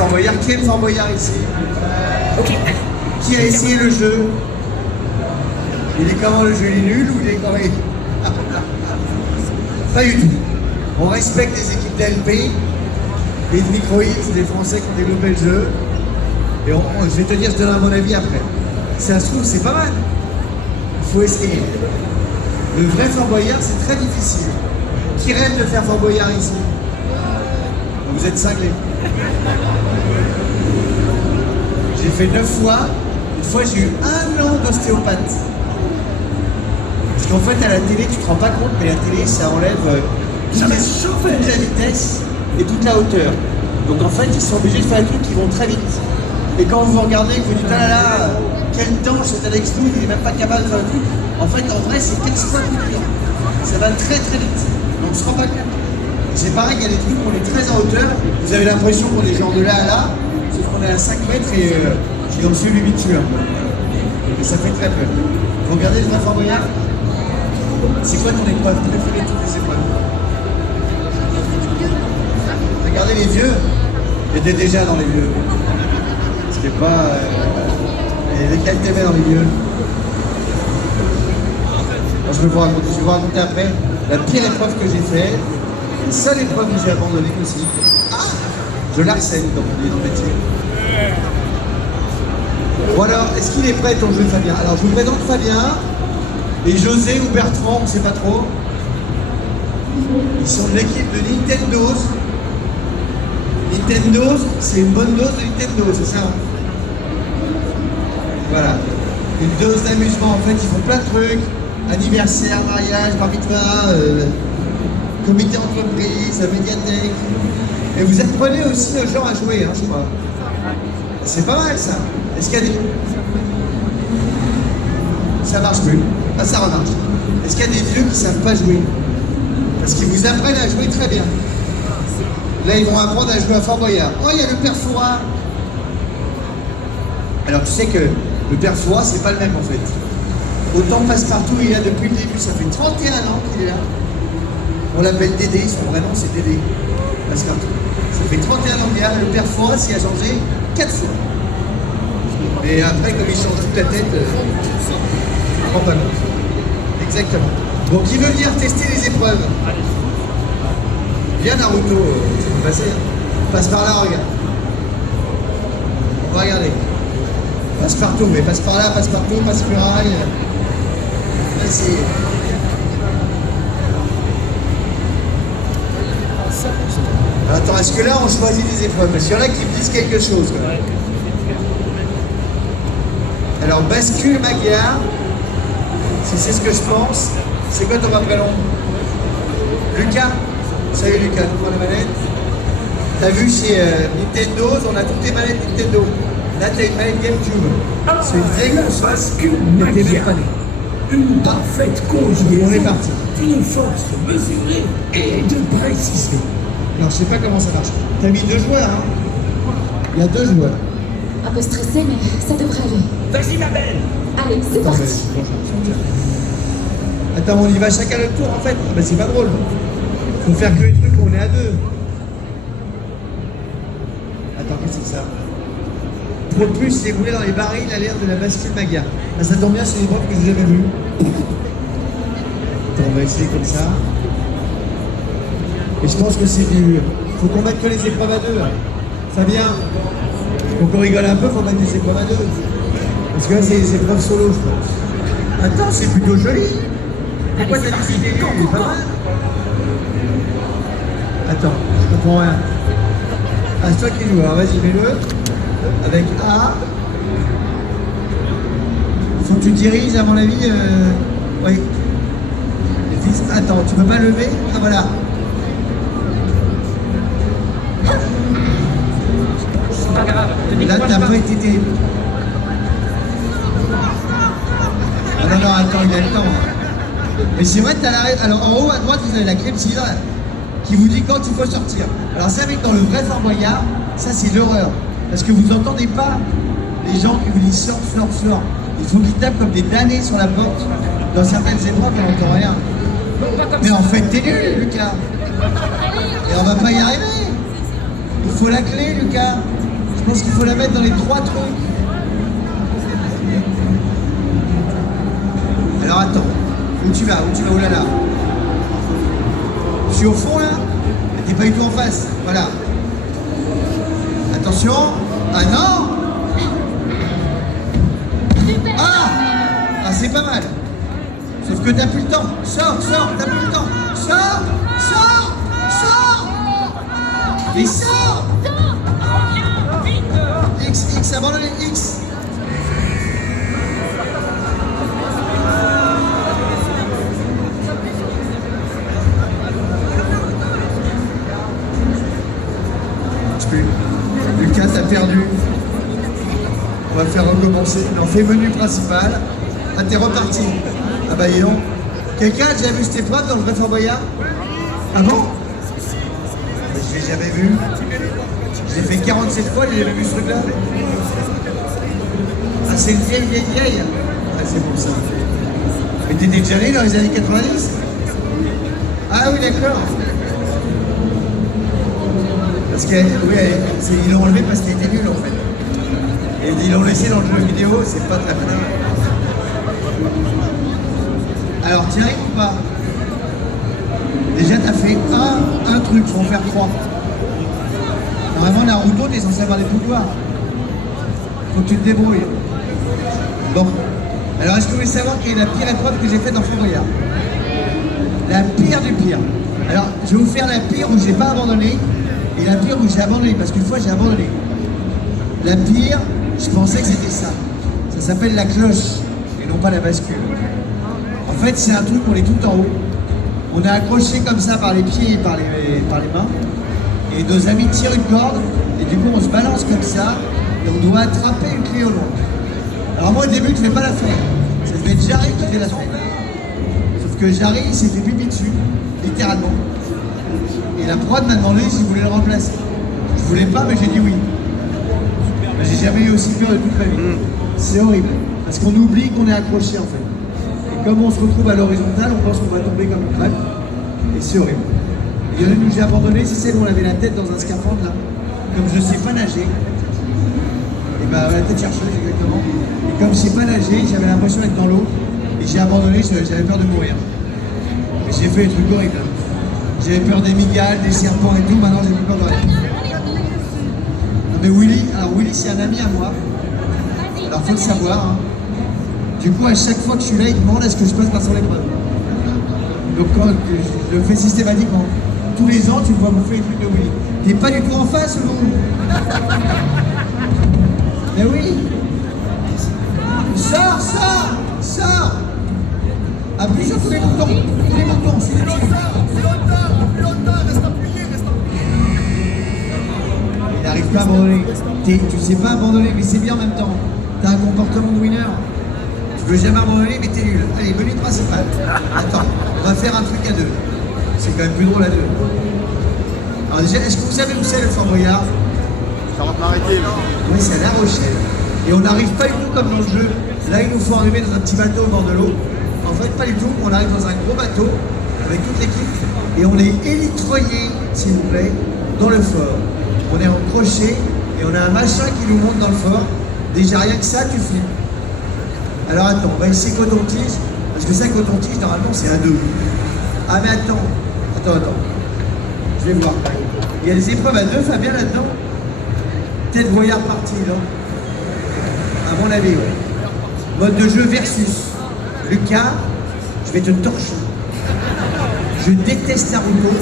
Fort Boyard, qui aime Fort Boyard ici? Ok. Qui a essayé le jeu? Il est comment le jeu? Il est nul ou il est correct? Pas du tout. On respecte les équipes d'LP et de Microids, des Français qui ont développé le jeu. Et je vais te dire, je donnerai mon avis après. Si ça se trouve, c'est pas mal. Il faut essayer. Le vrai Fort Boyard, c'est très difficile. Qui rêve de faire Fort Boyard ici? Vous êtes cinglés. J'ai fait 9 fois. Une fois, j'ai eu 1 an d'ostéopathe. Parce qu'en fait, à la télé, tu te rends pas compte, mais la télé, ça enlève toute la vitesse et toute la hauteur. Donc en fait, ils sont obligés de faire des trucs qui vont très vite. Et quand vous regardez, vous dites, ah là là, quel temps cet Alex Louis, il n'est même pas capable de faire un truc. En fait, en vrai, c'est 15 fois plus vite. Ça va très très vite. Donc on se rend pas compte. C'est pareil, il y a des trucs où on est très en hauteur. Vous avez l'impression qu'on est genre de là à là, sauf qu'on est à 5 mètres et on suit lui dessus. Et ça fait très peur. Vous regardez le vrai Fort Boyard? C'est quoi ton épreuve préférée de toutes les épreuves? Regardez les vieux. J'étais déjà dans les vieux. C'était pas... lesquels t'aimais dans les vieux? Alors, je vais vous raconter après la pire épreuve que j'ai faite. La seule épreuve que j'ai abandonnée aussi. Ah, je l'harcèle, comme on dit dans le métier. Bon alors, est-ce qu'il est prêt ton jeu, Fabien? Alors, je vous présente Fabien et José ou Bertrand, on ne sait pas trop. Ils sont de l'équipe de Nintendo. Nintendo, c'est une bonne dose de Nintendo, c'est ça? Voilà. Une dose d'amusement, en fait, ils font plein de trucs. Anniversaire, mariage, bar mitzvah, comité entreprise, médiathèque. Et vous apprenez aussi aux gens à jouer, hein, je crois. C'est pas mal ça. Est-ce qu'il y a des... Ça marche plus. Ah, ça remarche. Est-ce qu'il y a des vieux qui savent pas jouer? Parce qu'ils vous apprennent à jouer très bien. Là, ils vont apprendre à jouer à Fort Boyard. Oh, il y a le père Fouras. Alors, tu sais que le père Fouras, c'est pas le même en fait. Autant Passepartout, il est là depuis le début. Ça fait 31 ans qu'il est là. On l'appelle Dédé, son vrai nom c'est Dédé. Passepartout. Ça fait 31 ans qu'il est là. Le père Fouras, il a changé 4 fois. Et après, comme il change toute la tête, je ne prends pas compte. Exactement. Donc, qui veut venir tester les épreuves? Viens Naruto, ça peut passer. Hein. Passe par là, regarde. On va regarder. Passe partout, mais passe par là, passe partout, passe muraille. Vas-y. Attends, est-ce que là on choisit des épreuves? Parce qu'il y en a qui me disent quelque chose. Quoi. Alors, bascule Magyar, si c'est ce que je pense. C'est quoi ton prénom? Lucas? Salut Lucas, tu prends la manette. T'as vu chez Nintendo, on a toutes les manettes Nintendo. Là, t'as une manette GameCube. C'est une vraie console. Bascule Magyar. Une parfaite conjugaison. On est parti. D'une force mesurée et de précision. Alors, je sais pas comment ça marche. T'as mis 2 joueurs, hein? Il y a 2 joueurs. Un peu stressé, mais ça devrait aller. Vas-y, ma belle. Allez, c'est parti. Attends, on y va chacun notre tour en fait. Ah bah c'est pas drôle. Faut faire que les trucs où on est à 2. Attends, qu'est-ce que c'est que ça? Pour le plus, c'est roulé dans les barils à l'air de la bascule Magyar. Ah, ça tombe bien, c'est une épreuve que j'ai jamais vue. Attends, on va essayer comme ça. Et je pense que c'est du... Faut qu'on mette que les épreuves à 2. Fabien, faut qu'on rigole un peu, faut mettre des épreuves à 2. Parce que là, c'est des épreuves solo, je pense. Attends, c'est plutôt joli. Pourquoi t'as décidé lui? Il est pas mal. Attends, je comprends rien. Ah, c'est toi qui joues, alors vas-y, mets-le. Avec A. Faut que tu diriges, à mon avis. Oui. Attends, tu peux pas lever? Ah, voilà. C'est pas grave. Là, t'as pas été terrible. Ah non, non, attends, il y a le temps. Mais c'est vrai que t'as l'arrêt. Alors, en haut à droite, vous avez la clepsydre qui vous dit quand il faut sortir. Alors, c'est vrai que dans le vrai Fort Boyard, ça, c'est l'horreur. Parce que vous n'entendez pas les gens qui vous disent sors, sors, sors. Il faut qu'ils tapent comme des damnés sur la porte. Dans certaines épreuves, on n'entend rien. Mais en fait, t'es nul, Lucas. Et on va pas y arriver. Il faut la clé, Lucas. Je pense qu'il faut la mettre dans les 3 trucs. Alors attends, où tu vas, oh là là. Je suis au fond là, mais t'es pas du tout en face, voilà. Attention, ah non. Ah, c'est pas mal. Sauf que t'as plus le temps. Sors, t'as plus le temps. Sors. Mais sors. X, abandonne X. Lucas, t'as perdu. On va faire recommencer. Non, fais menu principal. Ah, t'es reparti. Ah bah dis donc. Quelqu'un a déjà vu cette épreuve dans le vrai Fort Boyard? Ah bon? Je l'ai jamais vu. Je l'ai fait 47 fois, j'ai jamais vu ce truc-là. Ah, c'est une vieille. Ah, c'est pour ça. Mais t'étais déjà né dans les années 90? Ah oui, d'accord. Parce qu'ils l'ont enlevé parce qu'il était nul en fait. Et ils l'ont laissé dans le jeu vidéo, c'est pas très bien. Alors, t'y arrives ou pas? Déjà, t'as fait un truc, faut en faire 3. Normalement, Naruto, t'es censé avoir des pouvoirs. Faut que tu te débrouilles. Bon. Alors, est-ce que vous voulez savoir quelle est la pire épreuve que j'ai faite dans Fort Boyard? La pire du pire. Alors, je vais vous faire la pire où j'ai pas abandonné et la pire où j'ai abandonné, parce qu'une fois, j'ai abandonné. La pire, je pensais que c'était ça. Ça s'appelle la cloche et non pas la bascule. En fait, c'est un truc, on est tout en haut. On est accroché comme ça par les pieds et par les mains. Et nos amis tirent une corde. Et du coup, on se balance comme ça. Et on doit attraper une clé au long. Alors moi, au début, je ne vais pas la faire. Ça devait être Jarry qui devait la faire. Sauf que Jarry, il s'est fait pipi dessus, littéralement. Et la prod m'a demandé si je voulais le remplacer. Je voulais pas, mais j'ai dit oui. Mais j'ai jamais eu aussi peur de toute ma vie. C'est horrible. Parce qu'on oublie qu'on est accroché, en fait. Comme on se retrouve à l'horizontale, on pense qu'on va tomber comme une crêpe. Et c'est horrible. Il y en a une où j'ai abandonné, c'est celle où on avait la tête dans un scaphandre là. Comme je ne sais pas nager, et bah la tête chercheuse exactement. Et comme je ne sais pas nager, j'avais l'impression d'être dans l'eau. Et j'ai abandonné, j'avais peur de mourir. Et j'ai fait des trucs horribles. J'avais peur des migales, des serpents et tout, maintenant j'ai plus peur de rien. Non mais Willy, c'est un ami à moi. Alors faut le savoir. Hein. Du coup, à chaque fois que je suis là, il me demande est-ce que je passe par son épreuve. Donc, quand je le fais systématiquement. Tous les ans, tu me vois bouffer les trucs de Willy. T'es pas du tout en face, vous. Mais oui. Sors. Appuie sur tous les boutons. C'est les boutons. Il n'arrive pas à abandonner. Tu sais pas abandonner, mais c'est bien en même temps. T'as un comportement de winner. Tu veux jamais abandonner, mais t'es nul. Allez, menu principal. Attends, on va faire un truc à 2. C'est quand même plus drôle à 2. Alors déjà, est-ce que vous savez où c'est le Fort Boyard? Charente-Maritime. Oui, c'est à La Rochelle. Et on n'arrive pas du tout comme dans le jeu. Là, il nous faut arriver dans un petit bateau au bord de l'eau. En fait, pas du tout. On arrive dans un gros bateau avec toute l'équipe. Et on est élitroyé, s'il vous plaît, dans le fort. On est en crochet et on a un machin qui nous monte dans le fort. Déjà, rien que ça, tu flippes. Alors attends, on va essayer coton-tige, parce que ça, coton-tige, normalement, c'est à 2. Ah mais attends. Je vais voir. Il y a des épreuves à 2, Fabien, là-dedans. Peut-être voyard parti, là. À mon avis, ouais. Mode de jeu versus. Lucas, je vais te torcher. Je déteste Naruto.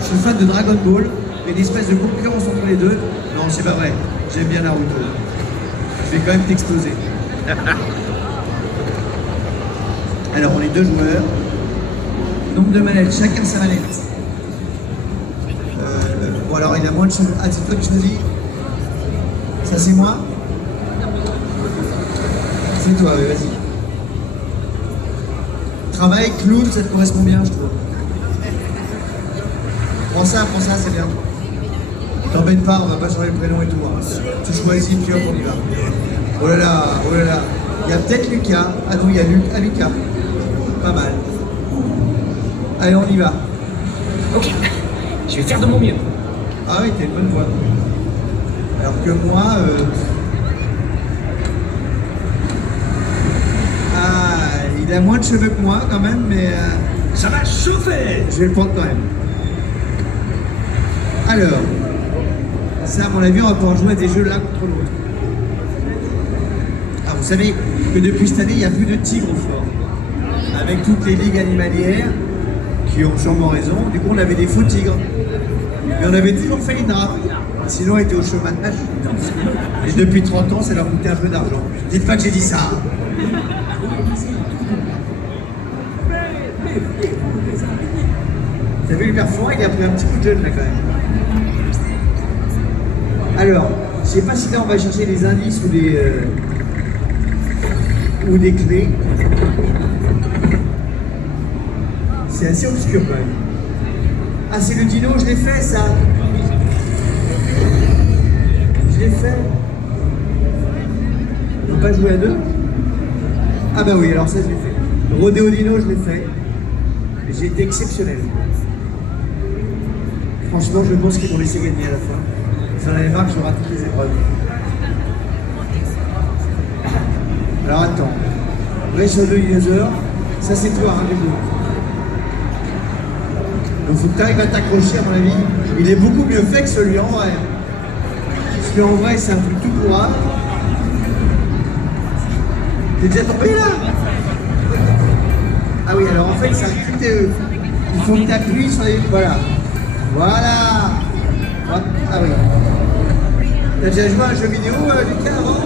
Je suis fan de Dragon Ball. Il y a une espèce de concurrence entre les deux. Non, c'est pas vrai. J'aime bien Naruto. Je vais quand même t'exploser. Alors, on est 2 joueurs. Nombre de manettes, chacun sa manette. Bon, alors il a moins de choses. Ah, c'est toi qui choisis. Ça, c'est moi. C'est toi, oui, vas-y. Travail, clown, ça te correspond bien, je trouve. Prends ça, c'est bien. T'embête pas, on va pas changer le prénom et tout. Hein. Tu choisis, puis hop, on y va. Oh là là. Il y a peut-être Lucas. Ah non, il y a Lucas. Pas mal. Allez, on y va. Ok, je vais faire de mon mieux. Ah oui, t'as une bonne voix. Alors que moi, il a moins de cheveux que moi quand même, mais Ça va chauffer. je vais le prendre quand même. Alors, ça à mon avis, on va pouvoir jouer à des jeux l'un contre l'autre. Ah, vous savez que depuis cette année, il n'y a plus de tigres au fort. Avec toutes les ligues animalières qui ont sûrement raison, du coup on avait des faux tigres. Mais on avait toujours fait les draps. Sinon on était au chômage. Et depuis 30 ans, ça leur coûtait un peu d'argent. Dites pas que j'ai dit ça. T'as vu le père Fouin, il a pris un petit coup de jeune là quand même. Alors, je sais pas si là on va chercher des indices ou des clés. C'est assez obscur quand même. Ah, c'est le dino, je l'ai fait ça. Je l'ai fait. On peut pas jouer à deux? Ah bah oui, alors ça je l'ai fait. Le rodéo dino, je l'ai fait. Et j'ai été exceptionnel. Franchement, je pense qu'ils m'ont laissé gagner à la fin. J'en avais marre que je rate toutes les épreuves. Alors attends. Race of the Dinosaur, ça c'est toi, hein, du coup. Donc faut que tu arrives à t'accrocher à mon avis. Il est beaucoup mieux fait que celui en vrai. Celui en vrai c'est un truc tout courant. T'es déjà tombé là? Ah oui, alors en fait c'est un QTE. Il faut que tu appuies sur les... Voilà. Voilà. Ah oui. T'as déjà joué à un jeu vidéo, Lucas, avant?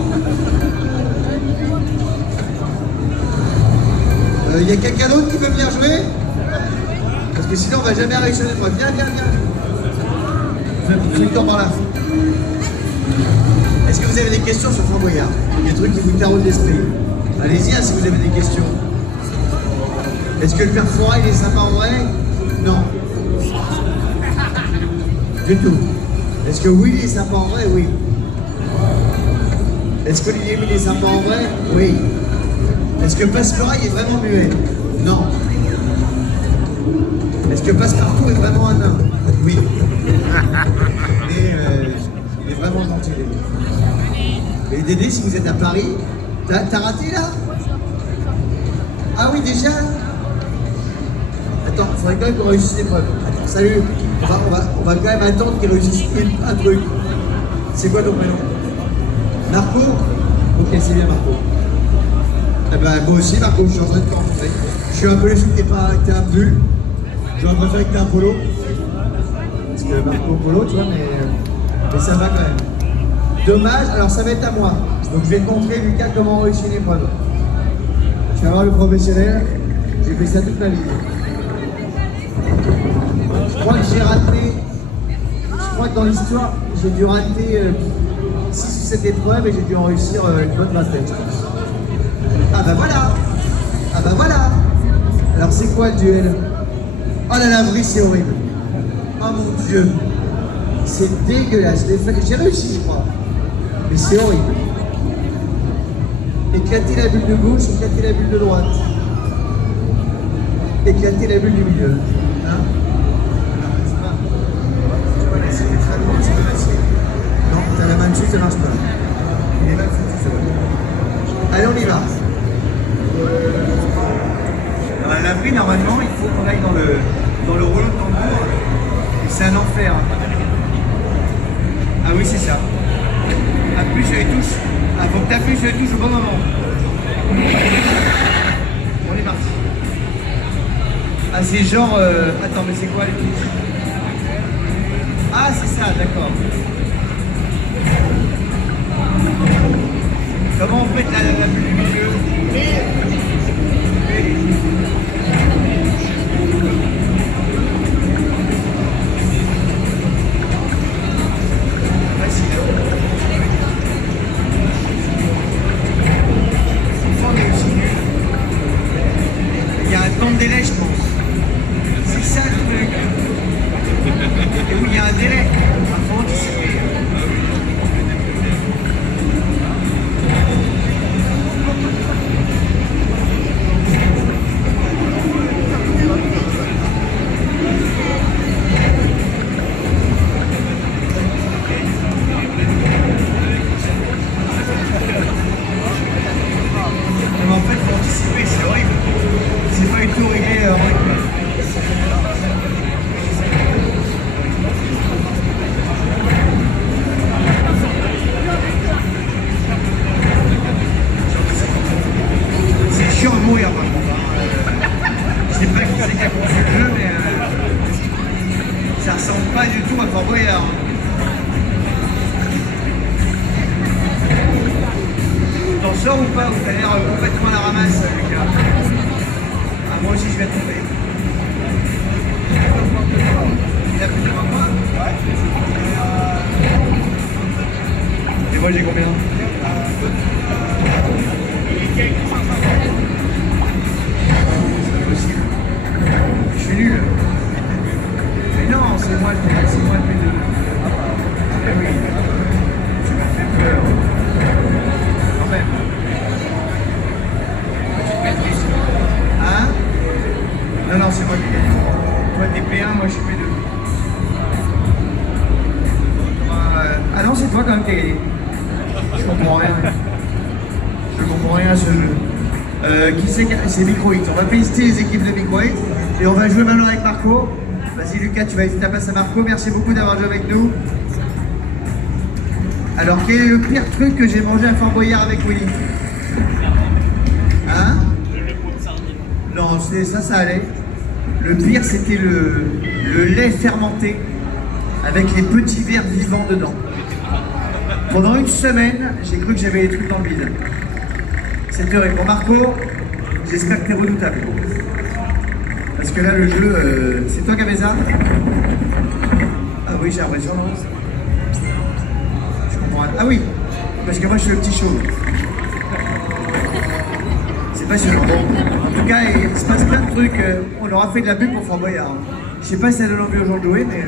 Y a quelqu'un d'autre qui veut venir jouer? Parce que sinon on va jamais réussir les épreuves. Viens, viens, viens. Fais le temps par là. Est-ce que vous avez des questions sur Framboyard? Des trucs qui vous taraudent l'esprit? Allez-y hein, si vous avez des questions. Est-ce que le père Fouin il est sympa en vrai? Non. Du tout. Est-ce que Willy est sympa en vrai? Oui. Est-ce que Olivier Mille est sympa en vrai? Oui. Est-ce que Passepareil est vraiment muet? Non. Est-ce que Passepartout est vraiment un nain? Oui. Mais il est vraiment gentil. Et Dédé, si vous êtes à Paris, t'as raté là? Ah oui, déjà? Attends, il faudrait quand même qu'on réussisse l'épreuve. Attends, salut. On va quand même attendre qu'il réussisse un truc. C'est quoi ton prénom? Marco? Ok, c'est bien Marco. Eh ben, moi aussi, Marco, je suis en train de te rencontrer. Je suis un peu déçu que t'aies un pull. J'aurais préféré que t'aies un polo. Parce que Marco polo, tu vois, mais ça va quand même. Dommage, alors ça va être à moi. Donc je vais te montrer, Lucas, comment réussir une épreuve. Tu vas voir le professionnel, j'ai fait ça toute ma vie. Je crois que j'ai raté, je crois que dans l'histoire, j'ai dû rater 6 ou 7 épreuves et j'ai dû en réussir une bonne vingtaine, je pense. Ah bah voilà! Ah bah voilà! Alors c'est quoi le duel? Oh la laverie, c'est horrible! Oh mon Dieu! C'est dégueulasse! J'ai réussi, je crois. Mais c'est horrible. Éclater la bulle de gauche, éclater la bulle de droite. Éclater la bulle du milieu. Hein? Tu vois, la cible est très loin, c'est de l'acier. Non, t'as la main dessus, ça marche pas. Il est mal foutu, ça va. Allez, on y va. Dans la laverie, normalement, il faut qu'on aille dans le rouleau de tambour. C'est un enfer. Ah oui, c'est ça. Appuie sur les touches. Ah, faut que tu appuies sur les touches au bon moment. On est parti. Ah, c'est genre... Attends, mais c'est quoi les touches? Ah, c'est ça, d'accord. Comment on fait la bulle du milieu? Il y a un temps de délai, je pense. C'est ça le truc. Et oui, il y a un délai. Il faut anticiper. sort ou pas? Vous avez l'air complètement à la ramasse, Lucas. Ah, moi aussi, je vais tomber. Il a plus devant moi? Ouais. Et moi, j'ai combien? C'est pas possible. Je suis nul. Mais non, c'est moi le P2. Eh oui. Tu m'as fait peur. Quand même. Hein? Non, non, c'est moi qui gagne. Toi, t'es P1, moi, je suis P2. Ah non, c'est toi quand même qui as gagné. Je comprends rien. Je comprends rien à ce jeu. Qui c'est? C'est Micro-Hit. On va féliciter les équipes de Micro-Hit. Et on va jouer maintenant avec Marco. Vas-y Lucas, tu vas laisser ta place à Marco. Merci beaucoup d'avoir joué avec nous. Alors, quel est le pire truc que j'ai mangé à Fort Boyard avec Willy? Hein? Non, ça allait. Le pire, c'était le lait fermenté avec les petits vers vivants dedans. Pendant une semaine, j'ai cru que j'avais des trucs dans le bide. C'est terrible. Bon Marco, j'espère que t'es redoutable. Parce que là, le jeu, c'est toi qui avais ça? Ah oui, j'ai l'impression. Je comprends. Ah oui, parce que moi, je suis le petit chauve. C'est passionnant. Bon, en tout cas, il se passe plein de trucs. On aura fait de la pub pour Fort Boyard. Je sais pas si ça donne envie aux gens de jouer, mais...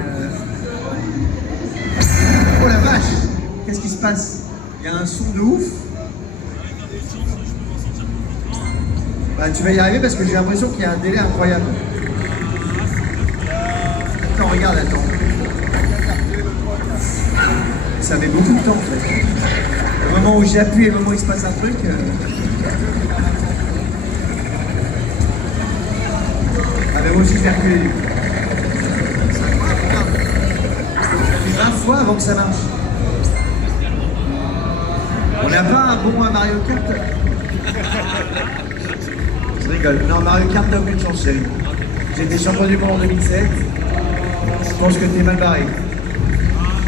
Oh la vache! Qu'est-ce qui se passe? Il y a un son de ouf. Bah, tu vas y arriver parce que j'ai l'impression qu'il y a un délai incroyable. Attends, regarde, attends. Ça met beaucoup de temps en fait. Le moment où j'appuie et le moment où il se passe un truc. Ah, mais moi aussi je vais reculer. Ça fait 20 fois avant que ça marche. On n'a pas un bon Mario Kart? Je rigole. Non, Mario Kart n'a aucune chance, chérie. J'étais champion du monde en 2007. Je pense que t'es mal barré.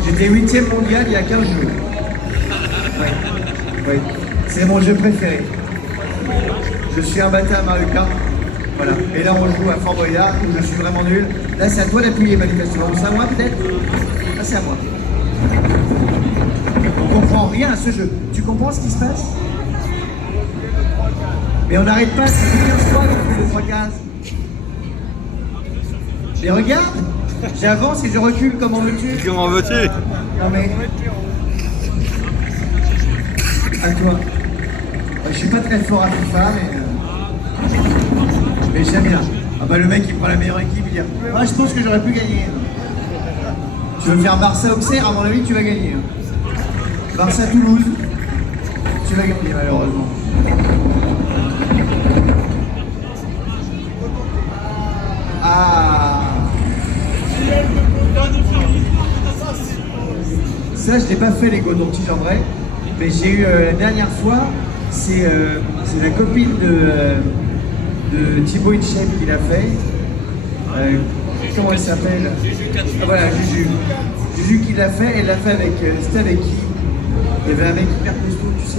J'étais 8e mondial il y a 15 jours. Ouais. Ouais. C'est mon jeu préféré. Je suis imbattable à Mario Kart. Voilà. Et là, on joue à Fort Boyard où je suis vraiment nul. Là, c'est à toi d'appuyer, manifestement. C'est à moi, peut-être? Là, c'est à moi. On comprend rien à ce jeu. Tu comprends ce qui se passe? Mais on n'arrête pas, ça fait 15 fois qu'on fait le 3 cases. Mais regarde, j'avance et je recule, comment veux-tu? Comment veux-tu? Non mais... À toi. Je suis pas très fort à FIFA, mais j'aime bien. Ah bah le mec il prend la meilleure équipe, il dit « Ah, je pense que j'aurais pu gagner. » Tu veux faire Barça-Auxerre, à mon avis tu vas gagner. Barça-Toulouse, tu vas gagner malheureusement. Ah. Ça je n'ai pas fait les godons-tiges en vrai, mais j'ai eu la dernière fois, c'est la copine de Thibaut Inchep qui l'a fait. Comment elle s'appelle? Ah voilà, Juju. Juju qui l'a fait, elle l'a fait avec... C'était avec qui? Il y avait un mec hyper costaud, tu sais.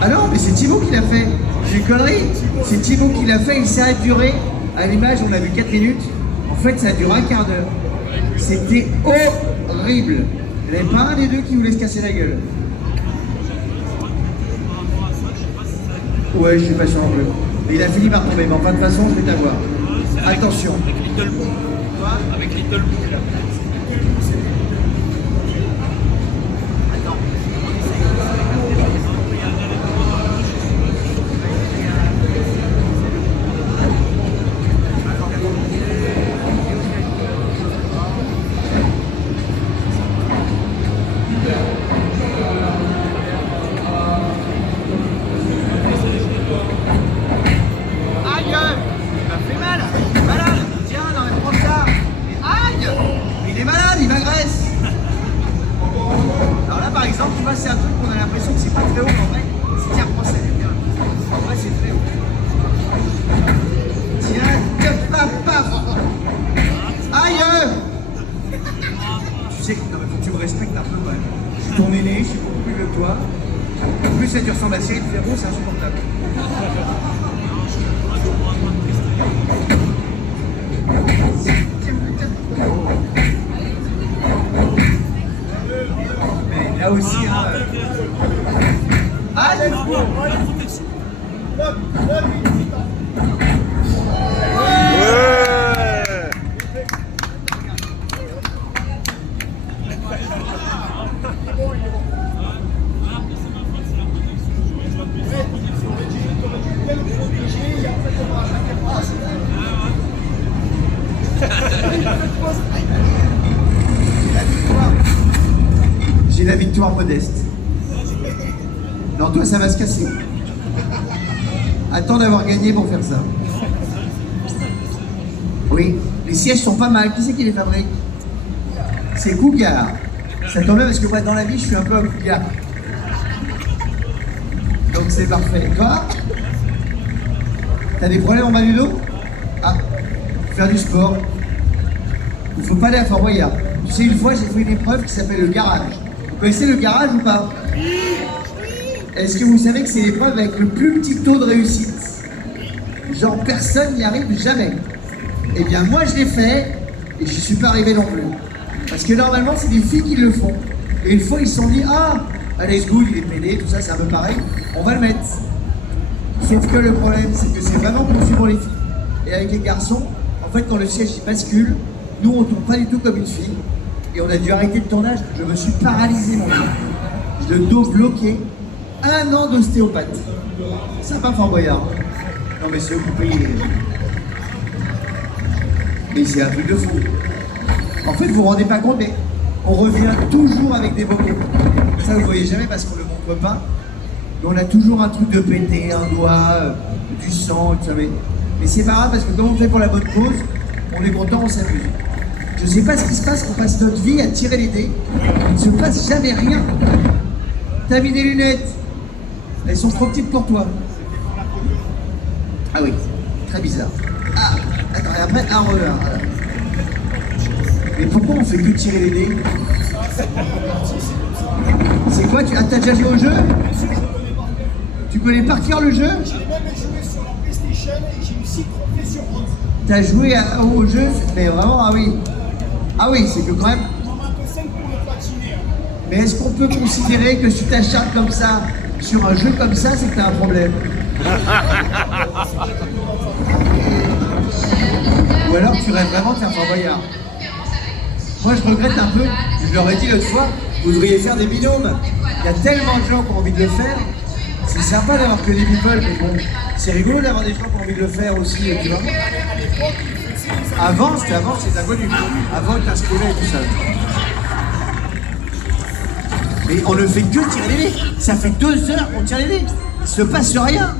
Ah non, mais c'est Thibaut qui l'a fait. J'ai une connerie. C'est Thibaut qui l'a fait, il s'est duré. À l'image, on a vu 4 minutes. En fait, ça a duré un quart d'heure. C'était horrible. Il n'y avait pas un des deux qui voulait se casser la gueule. Ouais, je suis pas sûr non plus. Mais il a fini par tomber. Mais enfin, de toute façon, je vais t'avoir. Attention. Avec Little Boo. Quoi? Avec Little Boo, là. Tu vois, c'est un truc qu'on a l'impression que c'est pas très haut, mais en vrai, c'est bien français. En vrai, c'est très haut. Tiens, paf. Aïe! Tu sais que non, mais faut que tu me respectes un peu, ouais. Je suis ton aîné, je suis beaucoup plus vieux que toi. En plus, ça tu ressemble à Cyril Ferron, c'est insupportable. Mais là aussi, hein. Ah, lève-moi! J'ai la victoire modeste. Non, toi, ça va se casser. Attends d'avoir gagné pour faire ça. Oui, les sièges sont pas mal. Qui c'est qui les fabrique? C'est Cougar. Ça tombe bien parce que moi, dans la vie, je suis un peu un Cougar. Donc c'est parfait. Quoi? T'as des problèmes en bas du dos? Ah, faire du sport. Il faut pas aller à Fort Boyard. Tu sais, une fois, j'ai fait une épreuve qui s'appelle le garage. Vous connaissez le garage ou pas? Est-ce que vous savez que c'est l'épreuve avec le plus petit taux de réussite? Genre, personne n'y arrive jamais. Eh bien, moi, je l'ai fait et je suis pas arrivé non plus. Parce que normalement, c'est des filles qui le font. Et une fois, ils se sont dit, ah, allez, ce goût, il est pédé, tout ça, c'est un peu pareil, on va le mettre. Sauf que le problème, c'est que c'est vraiment conçu pour les filles. Et avec les garçons, en fait, quand le siège il bascule, nous, on tourne pas du tout comme une fille. Et on a dû arrêter le tournage. Je me suis paralysé, mon gars. Le dos bloqué. 1 an d'ostéopathe. Ça va, Fort Boyard. Non, mais c'est vous payez. Mais c'est un truc de fou. En fait, vous vous rendez pas compte, mais on revient toujours avec des bobos. Ça, vous voyez jamais parce qu'on le montre pas. Mais on a toujours un truc de péter, un doigt, du sang, tout ça. Mais c'est pas grave parce que comme on fait pour la bonne cause, on est content, on s'amuse. Je sais pas ce qui se passe, on passe notre vie à tirer les dés. Il ne se passe jamais rien. T'as mis des lunettes. Elles sont trop petites pour toi. Ah oui, très bizarre. Ah, attends, et après, un roller. Voilà. Mais pourquoi on fait que tirer les dés? C'est quoi, t'as déjà joué au jeu? Tu connais par cœur le jeu? J'ai même joué sur la PlayStation et j'ai eu 6 trophées sur 11. T'as joué au jeu? Mais vraiment, ah oui. Ah oui, c'est que quand même... On m'a un peu 5 pour le platiner. Mais est-ce qu'on peut considérer que si tu t'acharnes comme ça, sur un jeu comme ça, c'est que t'as un problème? Ou alors tu rêves vraiment de faire Fort Boyard? Moi je regrette un peu, je leur ai dit l'autre fois, vous devriez faire des binômes. Il y a tellement de gens qui ont envie de le faire. C'est sympa d'avoir que des people, mais bon, c'est rigolo d'avoir des gens qui ont envie de le faire aussi, tu vois. Avant, c'était inconnu. Avant, tu t'inscrivais et tout ça. Mais on ne fait que tirer les dés. Ça fait 2 heures qu'on tire les dés. Il se passe rien.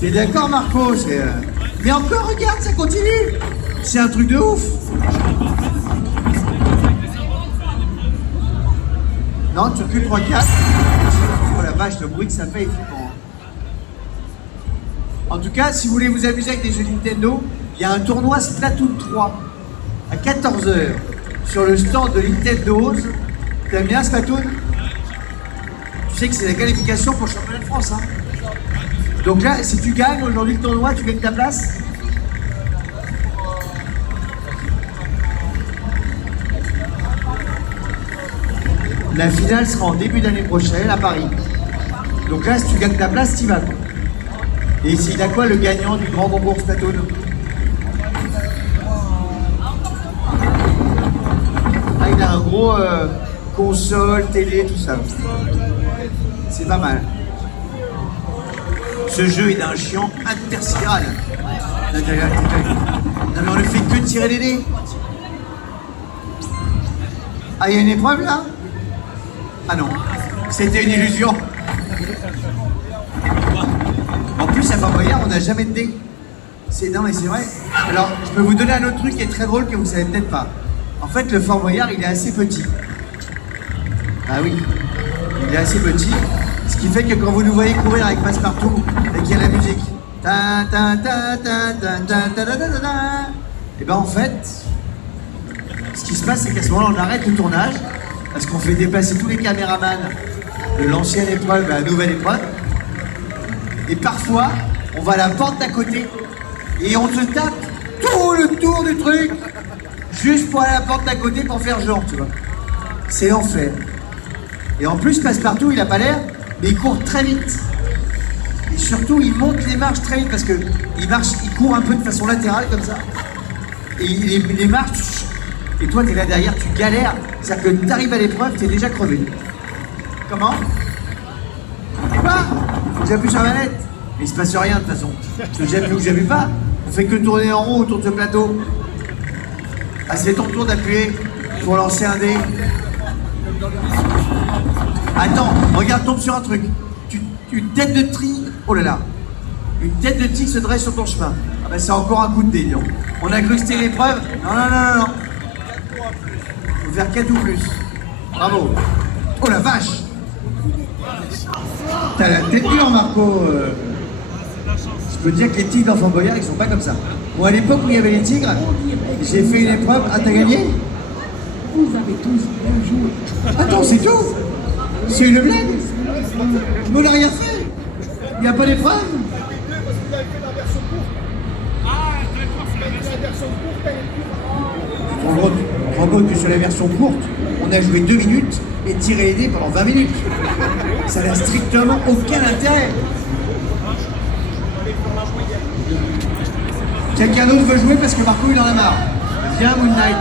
T'es d'accord, Marco? Mais encore, regarde, ça continue. C'est un truc de ouf. Non, tu recules 3-4. Oh la vache, le bruit que ça fait est flippant. En tout cas, si vous voulez vous amuser avec des jeux Nintendo, il y a un tournoi Splatoon 3 à 14h sur le stand de Nintendo. T'aimes bien Splatoon? Tu sais que c'est la qualification pour le championnat de France. Hein. Donc là, si tu gagnes aujourd'hui le tournoi, tu gagnes ta place. La finale sera en début d'année prochaine à Paris. Donc là, si tu gagnes ta place, t'y vas. Quoi. Et c'est à quoi le gagnant du grand concours Splatoon? Ah, il a un gros console, télé, tout ça. C'est pas mal. Ce jeu est d'un chiant intersidéral. Non mais on ne fait que tirer les dés. Ah, il y a une épreuve là? Ah non, c'était une illusion. En plus, à Fort Boyard, on n'a jamais de dés. Non mais c'est vrai. Alors, je peux vous donner un autre truc qui est très drôle que vous savez peut-être pas. En fait, le Fort Boyard, il est assez petit. Ah oui, il est assez petit. Ce qui fait que quand vous nous voyez courir avec Passepartout et qu'il y a la musique, et ben en fait, ce qui se passe, c'est qu'à ce moment-là, on arrête le tournage parce qu'on fait déplacer tous les caméramans de l'ancienne épreuve à la nouvelle épreuve. Et parfois, on va à la porte d'à côté et on se tape tout le tour du truc juste pour aller à la porte d'à côté pour faire genre, tu vois. C'est l'enfer. Et en plus, Passepartout, il a pas l'air, mais il court très vite. Et surtout, il monte les marches très vite parce que il court un peu de façon latérale comme ça. Et les marches, et toi, t'es là derrière, tu galères. C'est-à-dire que t'arrives à l'épreuve, t'es déjà crevé. Comment? Quoi? Faut que j'appuie sur la manette. Mais il se passe rien de toute façon. Parce que j'appuie ou que j'appuie pas. On fait que tourner en rond autour de ce plateau. Ah, c'est ton tour d'appuyer pour lancer un dé. Attends, regarde, tombe sur un truc. Une tête de tigre, oh là là. Une tête de tigre se dresse sur ton chemin. Ah ben c'est encore un coup de dé, disons. On a cru que c'était l'épreuve. Non, non, non, non, non. Faut faire 4 ou plus. Bravo. Oh la vache. T'as la tête dure, Marco. Je peux te dire que les tigres d'Enfant Boyard, ils sont pas comme ça. Bon, à l'époque où il y avait les tigres, j'ai fait une épreuve. Ah, t'as gagné? Vous avez tous bien joué. Attends, c'est tout? C'est une blague? Mais on n'a rien fait. Il n'y a pas d'épreuve. Parce que vous avez fait la version courte. Ah, d'accord, c'est la version courte, elle est plus. On rend compte que sur la version courte, on a joué 2 minutes et tiré les dés pendant 20 minutes. Ça n'a strictement aucun intérêt. Quelqu'un d'autre veut jouer parce que Marco il en a marre. Viens Moon Knight.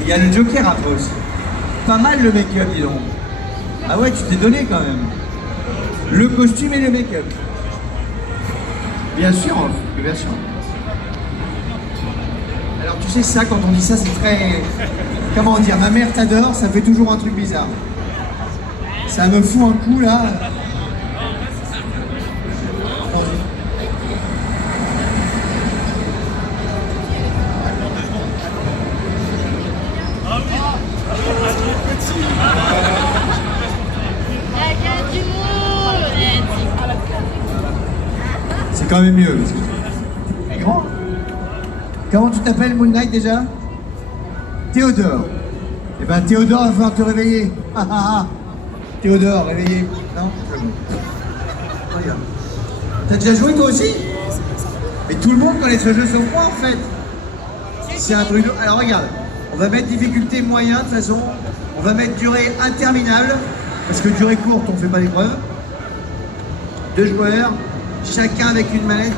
Il y a le Joker après aussi. Pas mal le make-up, dis donc. Ah ouais, tu t'es donné quand même. Le costume et le make-up. Bien sûr, bien sûr. Alors tu sais ça, quand on dit ça, c'est très... Comment dire, ma mère t'adore, ça fait toujours un truc bizarre. Ça me fout un coup là. C'est quand même mieux. C'est grand. Comment tu t'appelles Moon Knight déjà? Théodore. Eh ben Théodore va falloir te réveiller. Ah, ah, ah. Théodore, réveillé. Non? Regarde. T'as déjà joué toi aussi? Mais tout le monde connaît ce jeu sauf moi en fait. C'est un truc. Alors regarde, on va mettre difficulté moyen de toute façon. On va mettre durée interminable. Parce que durée courte, on fait pas l'épreuve. 2 joueurs, chacun avec une manette.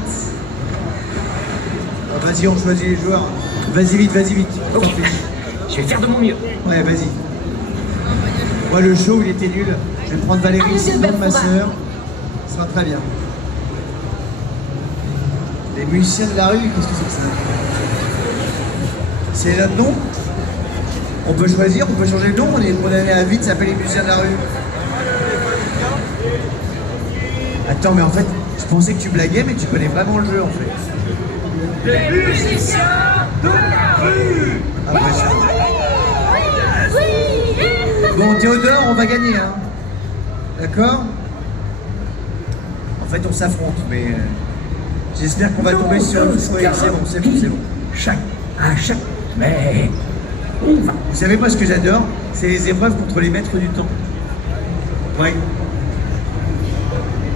Oh, vas-y, on choisit les joueurs. Vas-y vite, vas-y vite. Ok, je vais faire de mon mieux. Ouais, vas-y. Moi, le show, il était nul. Je vais prendre Valérie, Allez, c'est le nom de ma Gilbert, sœur. Ça sera très bien. Les musiciens de la rue, qu'est-ce que c'est que ça? C'est notre nom? On peut choisir, on peut changer le nom. On est condamné à vite, ça s'appelle les musiciens de la rue. Attends, mais en fait, je pensais que tu blaguais, mais tu connais vraiment le jeu, en fait. Les musiciens de la rue. Impressionnant. Bon, Théodore, on va gagner, hein. D'accord? En fait, on s'affronte, mais j'espère qu'on va tomber sur une... Oui, c'est bon, c'est bon, c'est bon. Chaque, à chaque, mais on va. Vous savez, moi, ce que j'adore, c'est les épreuves contre les maîtres du temps. Oui.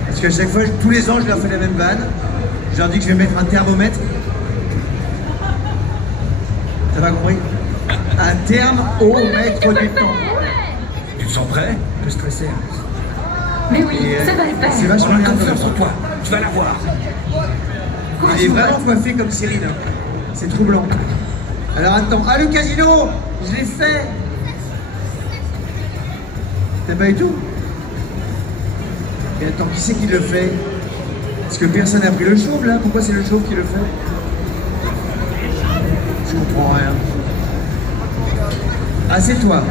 Parce qu'à chaque fois, tous les ans, je leur fais la même vanne. Je leur dis que je vais mettre un thermomètre. T'as pas compris? Un terme au maître du temps. Tu te sens prêt? Un peu stressé. Mais oui, Et, ça va le c'est faire. vachement On a bien. confiance en toi. Tu vas l'avoir. Il est vraiment coiffé comme Cyril. Hein. C'est troublant. Alors attends. Ah, le casino! Je l'ai fait! T'as pas eu tout? Et attends, qui c'est qui le fait? Parce que personne n'a pris le chauve là? Pourquoi c'est le chauve qui le fait? Je comprends rien. Ah, c'est toi.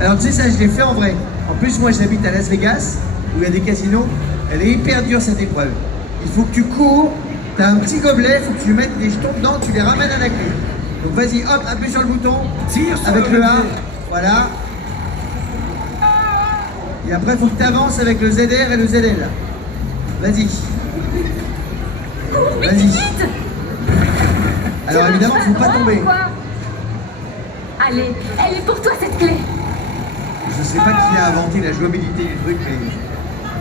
Alors tu sais ça, je l'ai fait en vrai. En plus, moi j'habite à Las Vegas, où il y a des casinos. Elle est hyper dure cette épreuve. Il faut que tu cours, t'as un petit gobelet, il faut que tu mettes des jetons dedans, tu les ramènes à la clé. Donc vas-y, hop, appuie sur le bouton. Tire sur Avec le le A. levier. Voilà. Et après, il faut que tu avances avec le ZR et le ZL. Vas-y. Mais Vas-y. vite! Alors évidemment, il ne faut pas tomber. Quoi? Allez, elle est pour toi cette clé. je sais pas qui a inventé la jouabilité du truc, mais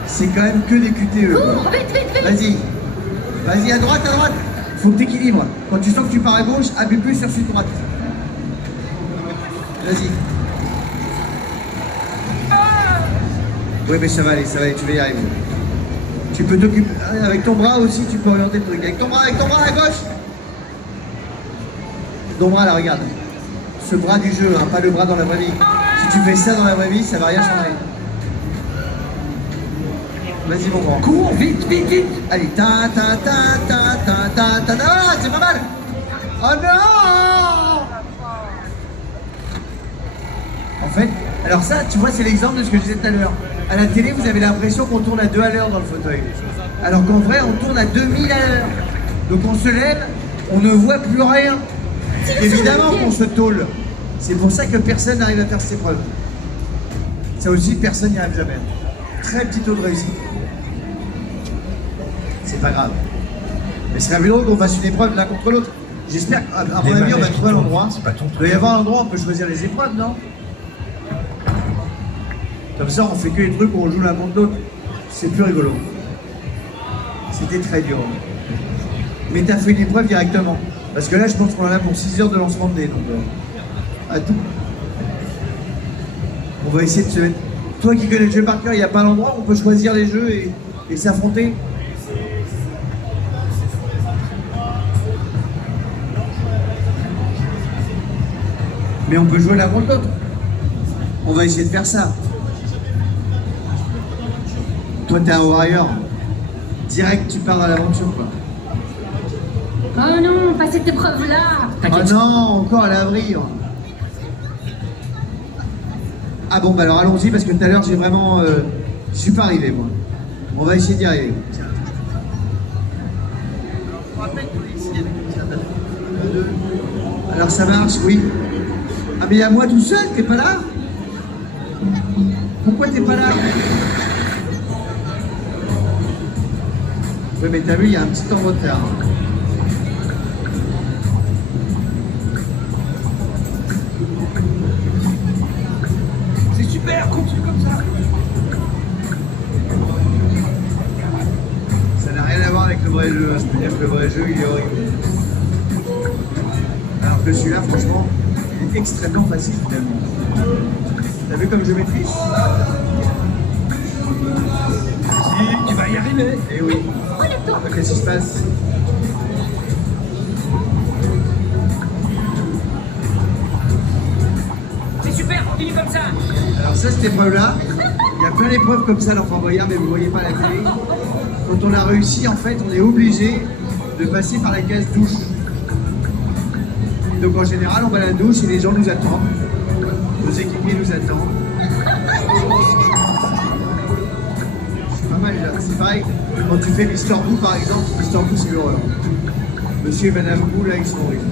c'est quand même que des QTE. Cours, vite, vite, vite. Vas-y. Vas-y, à droite, à droite. Faut que t'équilibres. Quand tu sens que tu pars à gauche, appuie plus sur celui de droite. Vas-y. Ouais, mais ça va aller, tu vas y arriver. Tu peux t'occuper. Avec ton bras aussi, tu peux orienter le truc. Avec ton bras à gauche. Ton bras là, regarde. Ce bras du jeu, hein, pas le bras dans la vraie vie. Si tu fais ça dans la vraie vie, ça va rien changer. Vas-y mon grand. Cours, vite, vite, vite. Allez, ta ta ta ta ta ta ta ta. Ah, c'est pas mal. Oh non. En fait, alors ça, tu vois, c'est l'exemple de ce que je disais tout à l'heure. À la télé, vous avez l'impression qu'on tourne à 2 à l'heure dans le fauteuil. Alors qu'en vrai, on tourne à 2000 à l'heure. Donc on se lève, on ne voit plus rien. Évidemment qu'on se tôle. C'est pour ça que personne n'arrive à faire ses preuves. Ça aussi, personne n'y arrive jamais. Très petit taux de réussite. C'est pas grave. Mais ce serait plus drôle qu'on fasse une épreuve l'un contre l'autre. J'espère qu'à mon avis, on va trouver un endroit. C'est pas ton Il doit y avoir un endroit où on peut choisir les épreuves, non? Comme ça, on fait que les trucs où on joue l'un contre l'autre. C'est plus rigolo. C'était très dur. Mais t'as fait une épreuve directement. Parce que là, je pense qu'on en a pour 6 heures de lancement de dés. Donc, à tout. On va essayer de se mettre. Toi qui connais le jeu par cœur, il n'y a pas l'endroit où on peut choisir les jeux et s'affronter? Mais on peut jouer l'un contre l'autre. On va essayer de faire ça. Toi, t'es un warrior. Direct, tu pars à l'aventure, quoi. Oh non, pas cette épreuve-là. Oh non, encore à l'abri. Ah bon, bah alors allons-y, parce que tout à l'heure, j'ai vraiment... je suis pas arrivé, moi. On va essayer d'y arriver. Alors ça marche, oui. Ah mais il y a moi tout seul, t'es pas là? Pourquoi t'es pas là? Oui mais t'as vu, il y a un petit temps de retard. C'est super, continue comme ça. Ça n'a rien à voir avec le vrai jeu, hein. C'est-à-dire que le vrai jeu, il est horrible. Alors que celui-là, franchement, il est extrêmement facile finalement. T'as vu comme je maîtrise? Si, tu vas y arriver. Eh oui. Relève-toi. Qu'est-ce qui se passe? C'est super, continue comme ça. Alors ça, cette épreuve-là, il y a plein d'épreuves comme ça, l'enfant voyard, mais vous ne voyez pas la télé. Quand on a réussi, en fait, on est obligé de passer par la case douche. Donc en général, on va à la douche et les gens nous attendent. Nos équipiers nous attendent. C'est pas mal là, c'est pareil. Quand tu fais Mister Boo par exemple, Mister Boo c'est l'horreur. Monsieur et Madame Boo là, ils sont horribles.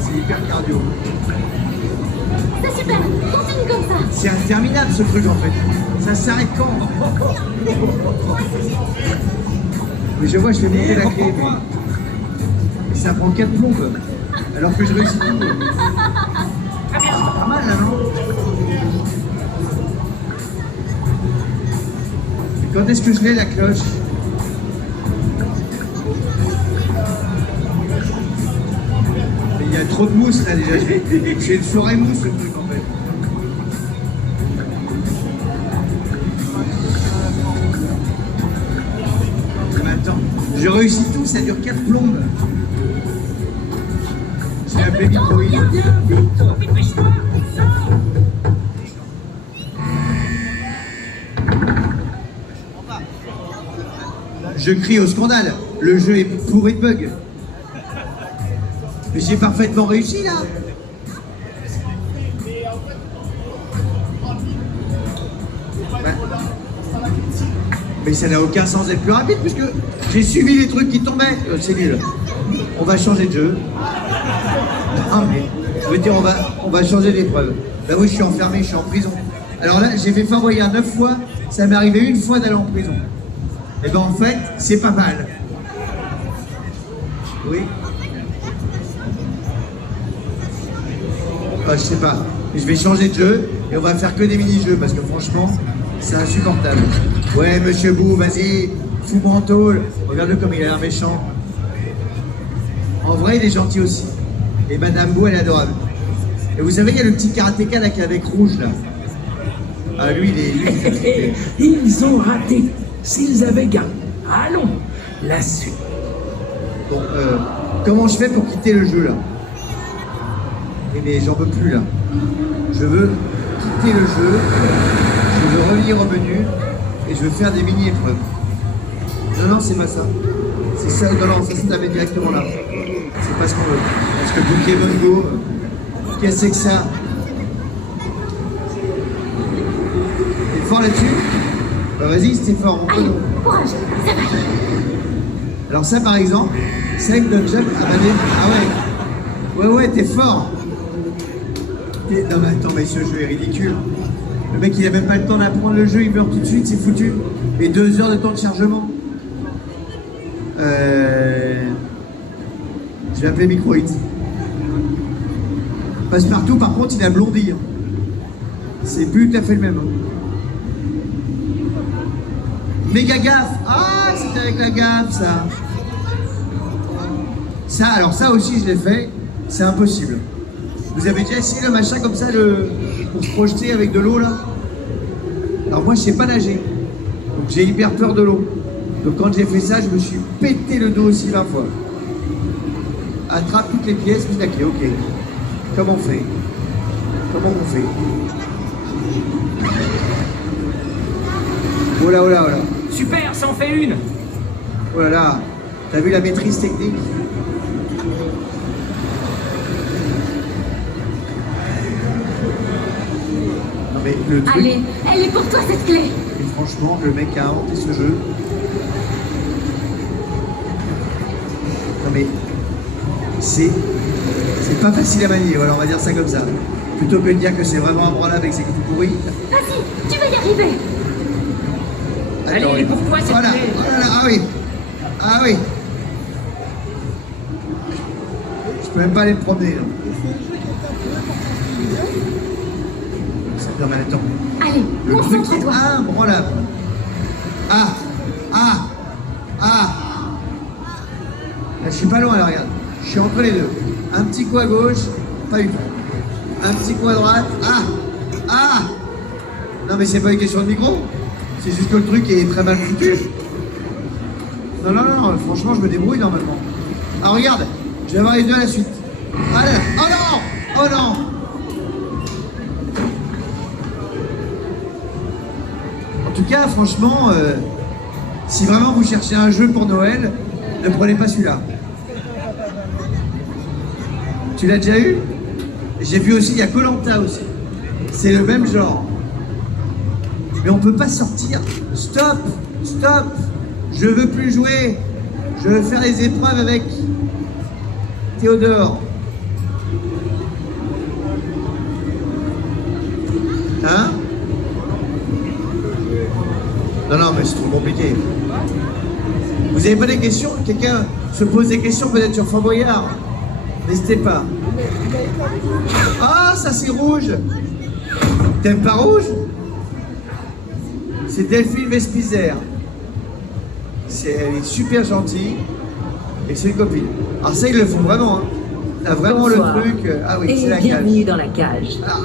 C'est hyper cardio. C'est super, continue comme ça. C'est interminable ce truc en fait. Ça s'arrête quand? Mais je vois, je fais monter la clé. Mais ça prend 4 plombes. Alors que je réussis tout. C'est pas mal là, non? Et quand est-ce que je l'ai la cloche? Mais il y a trop de mousse là déjà. J'ai une forêt mousse ce truc en fait. Mais attends, je réussis tout, ça dure 4 plombes. J'ai appelé Bitcoin. Je crie au scandale. Le jeu est pourri de bugs. Mais j'ai parfaitement réussi là. Mais ça n'a aucun sens d'être plus rapide puisque j'ai suivi les trucs qui tombaient. C'est nul. On va changer de jeu. Non mais, je veux dire, on va changer d'épreuve. Bah oui, je suis enfermé, je suis en prison. Alors là, j'ai fait Fort Boyard 9 fois, ça m'est arrivé une fois d'aller en prison. Et ben en fait, c'est pas mal. Oui. Bah, je sais pas. Et je vais changer de jeu et on va faire que des mini-jeux parce que franchement, c'est insupportable. Ouais, monsieur Bou, vas-y, fous-moi en tôle. Regarde-le comme il a l'air méchant. En vrai, il est gentil aussi. Et Madame Bou, elle est adorable. Et vous savez, il y a le petit karatéka là qui est avec rouge là. Ah, lui, il est... Ils ont raté. S'ils avaient gagné. Allons, la suite. Bon, comment je fais pour quitter le jeu là? Mais j'en peux plus là. Je veux quitter le jeu, je veux revenir au menu et je veux faire des mini-épreuves. Non, non, c'est pas ça. C'est ça, non, non, ça t'avait directement là. C'est pas ce qu'on veut. Parce que Pokémon Go, qu'est-ce que c'est que ça? T'es fort là-dessus? Bah vas-y, c'était fort, on peut. Allez, courage, ça va. Alors ça par exemple, ça il me donne jamais. Ah bah ah ouais. Ouais, t'es fort. Non mais attends, mais ce jeu est ridicule. Le mec il a même pas le temps d'apprendre le jeu, il meurt tout de suite, c'est foutu. Et 2 heures de temps de chargement. Je vais appeler Microhit. Passepartout par contre il a blondi. Hein. C'est plus tout à fait le même. Hein. Méga gaffe. Ah, c'était avec la gaffe ça. Ça, alors ça aussi je l'ai fait. C'est impossible. Vous avez déjà essayé le machin comme ça pour se projeter avec de l'eau là? Alors moi je sais pas nager. Donc j'ai hyper peur de l'eau. Donc quand j'ai fait ça, je me suis pété le dos aussi 20 fois. Attrape toutes les pièces, puis d'accord, ok. Comment on fait? Comment on fait? Oh là, oh là, oh là. Super, ça en fait une. Oh là là. T'as vu la maîtrise technique? Non mais le truc... Allez, elle est pour toi cette clé. Et franchement, le mec a inventé ce jeu. Non mais... C'est pas facile à manier, voilà, on va dire ça comme ça. Plutôt que de dire que c'est vraiment imbranlable et que c'est tout pourri. Vas-y, tu vas y arriver. Allez, pourquoi cette voilà, clé? voilà, ah oui. Ah oui. Je peux même pas aller me promener. Là. Non mais attends. Allez, Le truc est concentre-toi. imbranlable. Ah. Là, je suis pas loin là, regarde. Je suis entre les deux. Un petit coup à gauche, pas du tout. Un petit coup à droite. Ah. Non mais c'est pas une question de micro. C'est juste que le truc est très mal foutu. Non, franchement je me débrouille normalement. Ah regarde, je vais avoir les deux à la suite. Allez, oh non. En tout cas, franchement, si vraiment vous cherchez un jeu pour Noël, ne prenez pas celui-là. Tu l'as déjà eu? J'ai vu aussi, il y a Koh-Lanta aussi. C'est le même genre. Mais on peut pas sortir. Stop. Je veux plus jouer. Je veux faire les épreuves avec Théodore. Hein? Non, mais c'est trop compliqué. Vous avez pas des questions? Quelqu'un se pose des questions peut-être sur Fort Boyard? N'hésitez pas. Ah, ça c'est rouge. T'aimes pas rouge? C'est Delphine Vespizer. Elle est super gentille. Et c'est une copine. Alors ça, ils le font vraiment. Hein. T'as vraiment Bonsoir. le truc. Ah oui, c'est Et la cage. bienvenue dans la cage. Ah,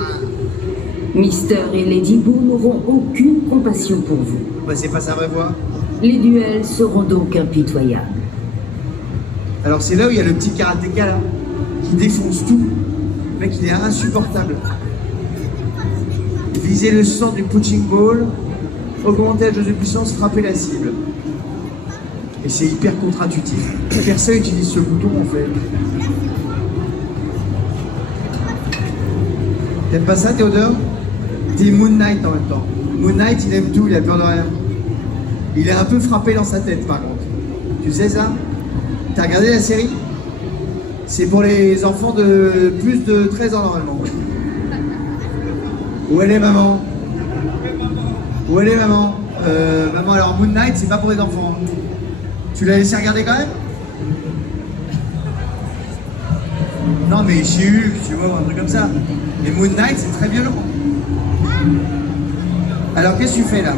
Mister et Lady Boo n'auront aucune compassion pour vous. bah, c'est pas sa vraie voix. Les duels seront donc impitoyables. Alors c'est là où il y a le petit karatéka là, qui défonce tout. Le mec il est insupportable. Viser le centre du punching ball, augmenter la jauge de puissance, frapper la cible. Et c'est hyper contre-intuitif. Personne utilise ce bouton en fait. T'aimes pas ça Théodore? T'es Moon Knight en même temps. Moon Knight il aime tout, il a peur de rien. Il est un peu frappé dans sa tête par contre. Tu sais ça? T'as regardé la série? C'est pour les enfants de plus de 13 ans normalement. Où elle est maman? Où elle est maman? Maman, alors Moon Knight c'est pas pour les enfants. Tu l'as laissé regarder quand même? Non mais She-Hulk, tu vois, un truc comme ça. Mais Moon Knight, c'est très violent. Alors qu'est-ce que tu fais là?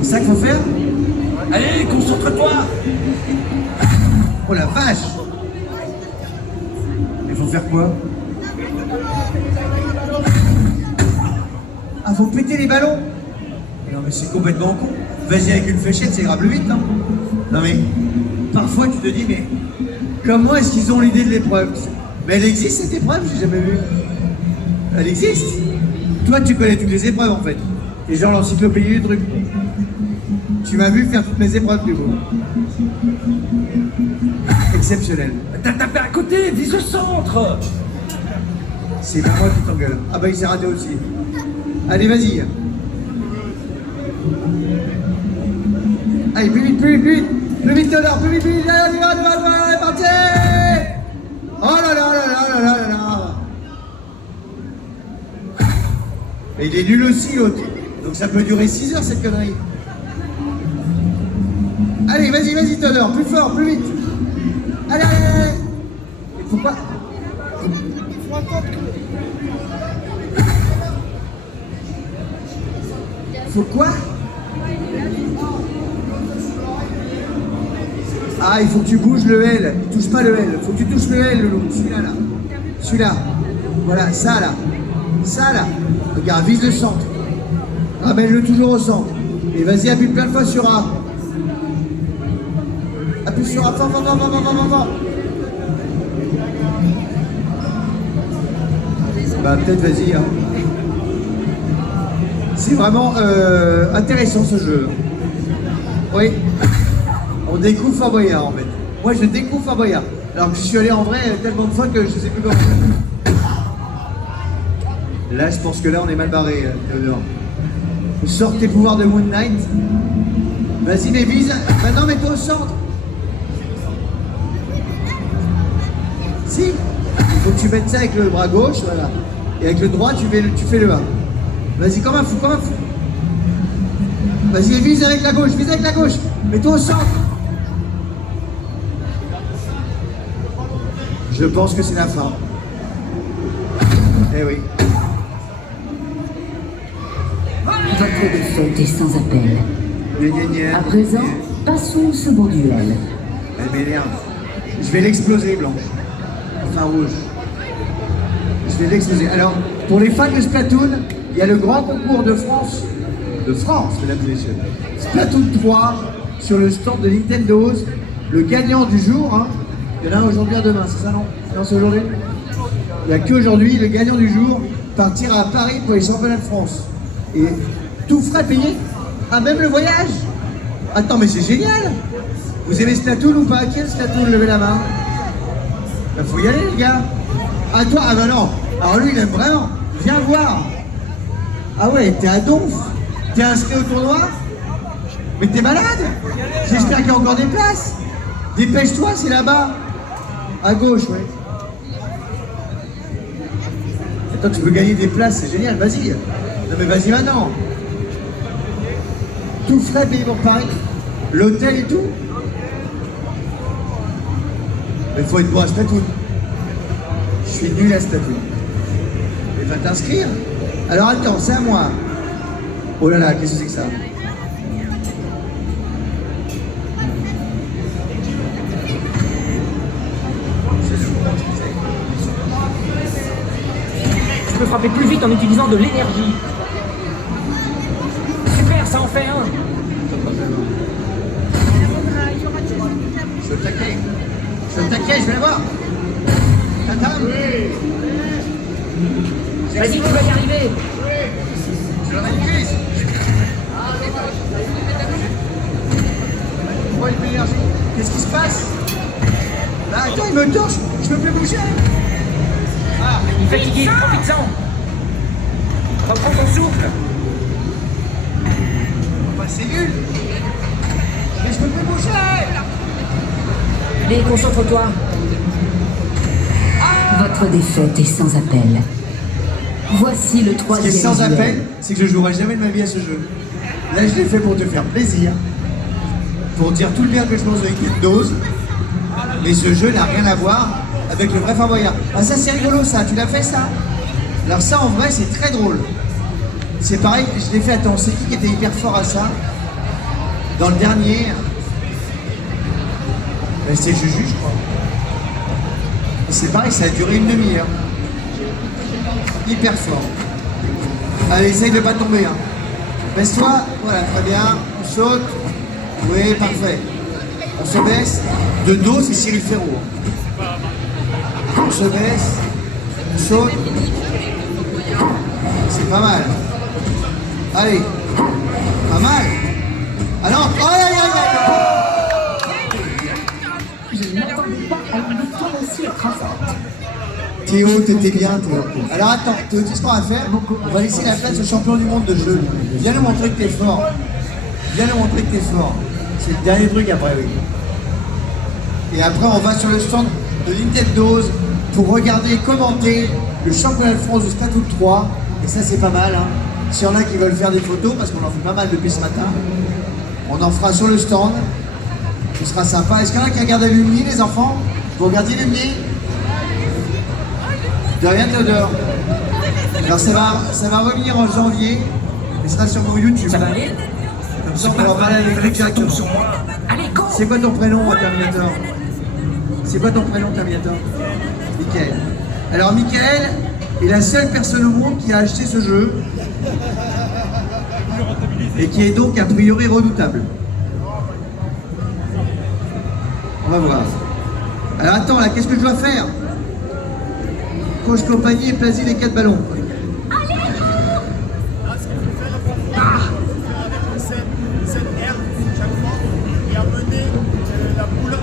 C'est ça qu'il faut faire? Allez, concentre-toi. Oh la vache! Il faut faire quoi? Ah, faut péter les ballons? Non mais c'est complètement con. Vas-y avec une fléchette, ça ira plus vite, non? Non mais, parfois tu te dis, mais comment est-ce qu'ils ont l'idée de l'épreuve? Mais elle existe cette épreuve, j'ai jamais vu. Elle existe? Toi tu connais toutes les épreuves en fait. T'es genre l'encyclopédie du truc. Tu m'as vu faire toutes mes épreuves du coup. Exceptionnel. T'as tapé à côté, vise au centre. C'est pas moi qui t'engueule. Ah bah il s'est raté aussi. Allez vas-y. Allez plus vite, plus vite, plus vite. Plus vite Théodore, plus vite, plus vite. Allez, allez, parti. Oh là là là là là là là. Et il est nul aussi l'autre. Donc ça peut durer 6 heures cette connerie. Allez, vas-y, vas-y Théodore, plus fort, plus vite. Allez, allez, allez. Et pourquoi? Faut attendre que... Faut quoi? Ah, il faut que tu bouges le L. Touche pas le L. Faut que tu touches le L, le loup. Celui-là, là. Celui-là. Voilà, ça, là. Ça, là. Regarde, vise le centre. Ramène-le toujours au centre. Et vas-y, appuie plein de fois sur A. Appuie sur A. Fort, fort, fort, fort, fort, fort, fort. Bah, peut-être, vas-y, hein. C'est vraiment intéressant ce jeu. Oui. On découvre Fort Boyard en fait. Moi je découvre Fort Boyard. Alors que je suis allé en vrai tellement de fois que je sais plus comment faire. Là je pense que là on est mal barré dehors. Sors tes pouvoirs de Moon Knight. Vas-y mais vise. Maintenant mets-toi au centre. Si. Il faut que tu mettes ça avec le bras gauche, voilà. Et avec le droit tu fais le A. Vas-y comme un fou, comme un fou. Vas-y vise avec la gauche, vise avec la gauche. Mets-toi au centre. Je pense que c'est la fin. Eh oui. Votre défaite est sans appel. À présent, passons au second duel. Elle m'énerve. Je vais l'exploser, Blanche. Enfin, rouge. Je vais l'exploser. Alors, pour les fans de Splatoon, il y a le grand concours de France, mesdames et messieurs. Splatoon 3, sur le stand de Nintendo. Le gagnant du jour, hein. Il y en a un aujourd'hui à demain, c'est ça non? Non, c'est aujourd'hui? Il n'y a qu'aujourd'hui, le gagnant du jour partira à Paris pour les championnats de France. Et tout frais payé? Ah, même le voyage? Attends, mais c'est génial! Vous aimez Splatoon ou pas? Qui aime Splatoon? Levez la main. Bah, faut y aller, les gars. Ah, toi? Ah, bah non. Alors lui, il aime vraiment. Viens voir. Ah ouais, t'es à donf. T'es inscrit au tournoi? Mais t'es malade? J'espère qu'il y a encore des places. Dépêche-toi, c'est là-bas. À gauche, ouais. Attends, tu peux gagner des places, c'est génial, vas-y. Non mais vas-y maintenant. Tout frais payé pour Paris. L'hôtel et tout. Mais il faut être bon à Splatoon. Je suis nul à Splatoon. Mais va t'inscrire. Alors attends, c'est à moi. Oh là là, qu'est-ce que c'est que ça? Tu peux frapper plus vite en utilisant de l'énergie. Super, ça en fait un. Je suis au taquet. Je suis au taquet, je vais la voir. Tatam. Vas-y, tu vas y arriver. Je le récuse. Oh, il fait l'énergie. Qu'est-ce qui se passe? Là, attends, il me torche. Je peux plus bouger. Ah, Il est fatigué, profite-en. Reprends ton souffle. enfin, c'est nul. Mais je peux plus bouger. Allez, concentre-toi. Votre défaite est sans appel. Voici le Ce qui est troisième sans duel. appel, c'est que je jouerai jamais de ma vie à ce jeu. Là, je l'ai fait pour te faire plaisir. Pour dire tout le bien que je pense avec une dose. Mais ce jeu n'a rien à voir avec le vrai Fort Boyard. Ah ça c'est rigolo ça, tu l'as fait ça? Alors ça en vrai c'est très drôle. C'est pareil, je l'ai fait, attends, c'est qui était hyper fort à ça? Dans le dernier, ben, c'était Juju je crois. Et c'est pareil, ça a duré une demi-heure. Hyper fort. Allez, essaye de pas tomber. Hein. Baisse-toi, voilà, très bien. On saute. Oui, parfait. On se baisse. De dos, c'est Cyril Ferraud. On se baisse. On saute. C'est pas mal. Allez. Pas mal. Ah non, aïe aïe aïe aïe. Je ne m'attendais pas à une victoire aussi écrasante. Théo, t'étais bien, Théo. Alors attends, Théo, tu sais ce qu'on va faire? On va laisser la place au champion du monde de jeu. Viens nous montrer que t'es fort. Viens nous montrer que t'es fort. C'est le dernier truc après, oui. Et après, on va sur le stand de Nintendo pour regarder et commenter le championnat de France de Splatoon 3. Et ça, c'est pas mal. Hein. S'il y en a qui veulent faire des photos, parce qu'on en fait pas mal depuis ce matin, on en fera sur le stand. Ce sera sympa. Est-ce qu'il y en a qui regardent Lumni, les enfants? Vous regardez Lumni? De rien, Théodore. Alors ça va revenir en janvier, mais ce sera sur mon YouTube. Ça va aller? Comme ça, on va en parler avec Rick directement. Sur moi. Allez, go! C'est quoi ton prénom, Terminator? C'est quoi ton prénom, Terminator? Michael. Alors, Michael est la seule personne au monde qui a acheté ce jeu et qui est donc a priori redoutable. On va voir. Alors attends, là, qu'est-ce que je dois faire? Coach Compagnie et placer les 4 ballons. Cette herbe, chaque fois, et amener la boule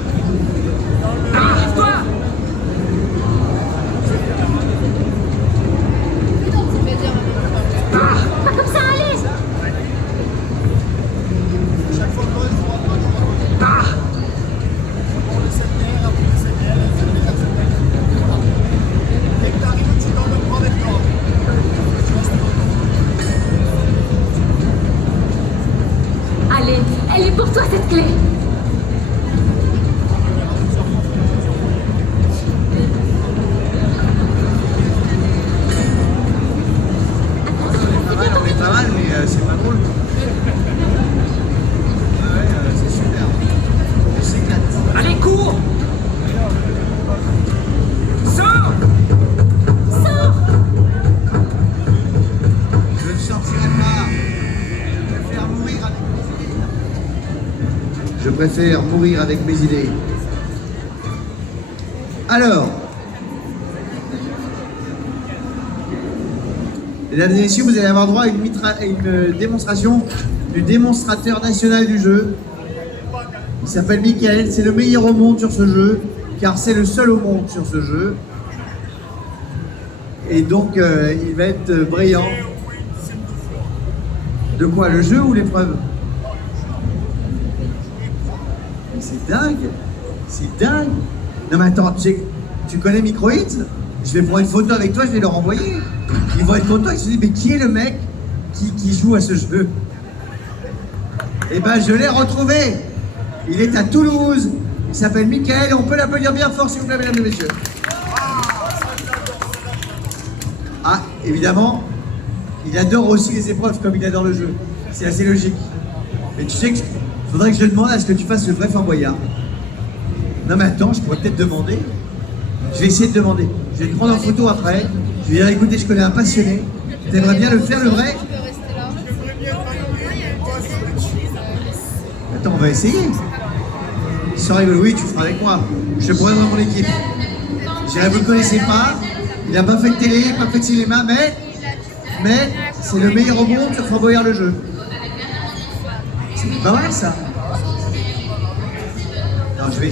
dans le... Arrive-toi! Pas comme ça, allez! Chaque fois, gauche, droite, droite, droite. On le cette herbe, après le cette herbe, voilà. Dès que t'arrives, tu donnes le bras avec toi. Allez, elle est pour toi cette clé! On est pas mal, mais c'est pas drôle. Ouais, c'est super. On s'éclate. Allez, cours! Sors! Sors! Je ne sortirai pas. Je préfère mourir avec mes idées. Je préfère mourir avec mes idées. Alors, mesdames et messieurs, vous allez avoir droit à une démonstration du démonstrateur national du jeu. Il s'appelle Michael, c'est le meilleur au monde sur ce jeu, car c'est le seul au monde sur ce jeu. Et donc, il va être brillant. De quoi, le jeu ou l'épreuve? Mais c'est dingue! C'est dingue! Non mais attends, tu connais Microhits? Je vais prendre une photo avec toi, je vais leur envoyer. Ils vont être contents, ils se disent, mais qui est le mec qui joue à ce jeu? Eh ben, je l'ai retrouvé. Il est à Toulouse. Il s'appelle Michael. On peut l'applaudir bien fort, s'il vous plaît, mesdames et messieurs. Ah, évidemment, il adore aussi les épreuves comme il adore le jeu. C'est assez logique. Mais tu sais qu'il faudrait que je demande à ce que tu fasses le vrai Fort Boyard. Non mais attends, je pourrais peut-être demander. Je vais essayer de demander. Je vais te prendre en photo après. Je vais dire, écoutez, je connais un passionné. T'aimerais bien le faire, le vrai? Attends, on va essayer. Sans rigoler, oui, tu feras avec moi. Je te pourrais dans mon équipe. Je dirais, vous ne le connaissez pas. Il n'a pas fait de télé, pas fait de cinéma, mais c'est le meilleur au monde sur Fort Boyard le jeu. C'est pas mal ça. Non, je vais